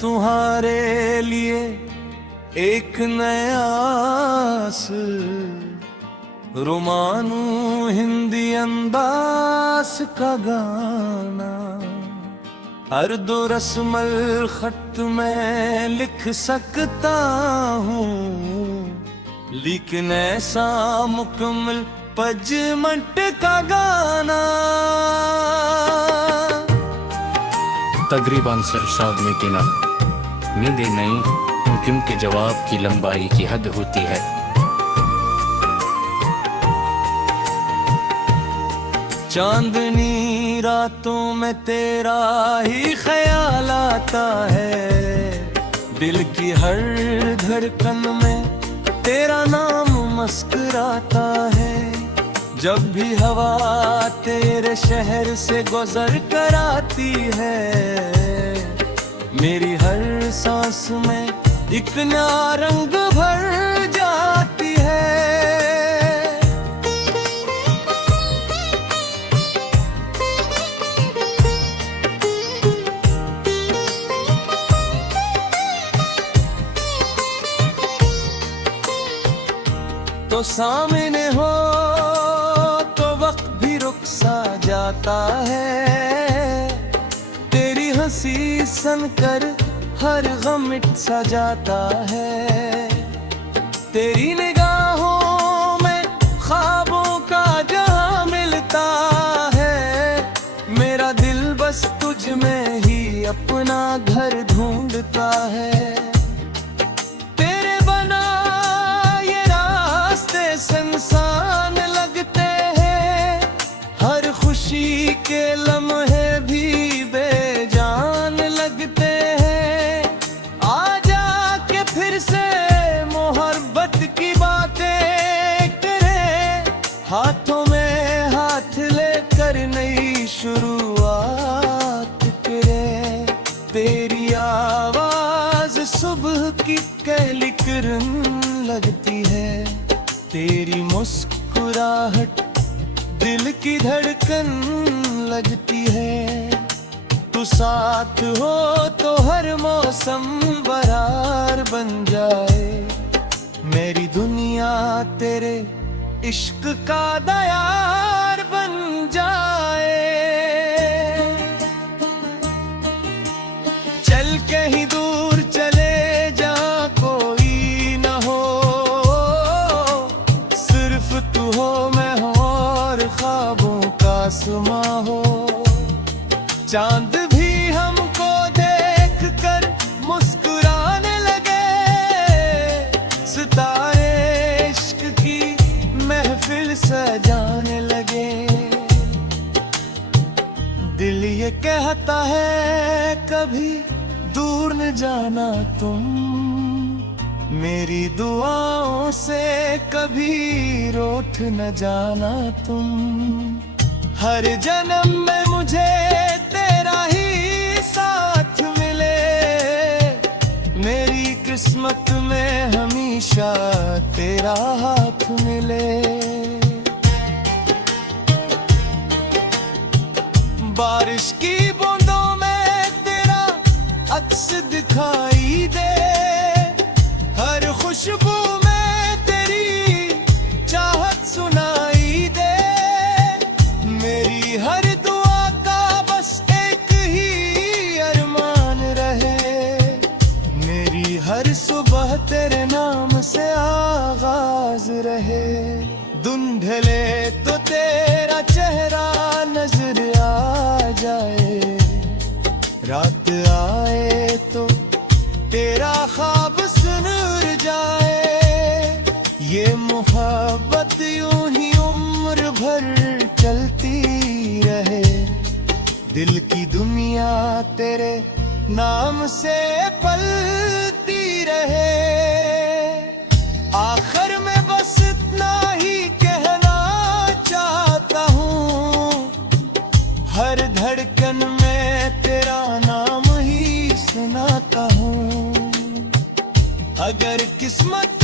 तुम्हारे लिए एक नया रोमानू हिंदी अंदाज का गाना। हर दो रस्मल खत में लिख सकता हूँ, लेकिन ऐसा मुकम्मल पजमट का गाना। तकरीबन सरसाद में गिना नींदें नहीं, क्योंकि जवाब की लंबाई की हद होती है। चांदनी रातों में तेरा ही ख्याल आता है, दिल की हर धड़कन में तेरा नाम मुस्कुराता है। जब भी हवा तेरे शहर से गुजर कर आती है, मेरी हर सांस में एक नया रंग भर जाती है। तो सामने हो तो वक्त भी रुक सा जाता है, तेरी हंसी सनकर हर गम मिट सा जाता है। तेरी निगाहों में ख्वाबों का जहां मिलता है, मेरा दिल बस तुझ में ही अपना घर ढूंढता है। खुशी के लम्हे भी बेजान लगते हैं। आजा के फिर से मोहब्बत की बातें करें, हाथों में हाथ लेकर नई शुरुआत करें। तेरी आवाज सुबह की कहली किरण लगती है, तेरी मुस्कुराहट दिल की धड़कन लगती है। तू साथ हो तो हर मौसम बहार बन जाए, मेरी दुनिया तेरे इश्क का दयार बन जाए। चल कहीं दूर चले जहाँ कोई न हो, सिर्फ तू हो मैं हो ख्वाबों का सुमा हो। चांद भी हमको देख कर मुस्कुराने लगे, सितारे इश्क की महफिल सजाने लगे। दिल ये कहता है कभी दूर न जाना तुम, मेरी दुआओं से कभी रूठ न जाना तुम। हर जन्म में मुझे तेरा ही साथ मिले, मेरी किस्मत में हमेशा तेरा हाथ मिले। बारिश की बूंदों में तेरा अक्स दिखाई दे, हर खुशबू में तेरी चाहत सुनाई दे। मेरी हर दुआ का बस एक ही अरमान रहे, मेरी हर सुबह तेरे नाम से आगाज रहे। धुंधले तो तेरा चेहरा नजर आ जाए, रात आए तो तेरा ख्वाब सुनर जाए। ये मोहब्बत यूं ही उम्र भर चलती रहे, दिल की दुनिया तेरे नाम से पलती रहे। आखिर में बस इतना ही कहना चाहता हूँ, हर धड़कन में तेरा नाम ही सुनाता हूँ। अगर किस्मत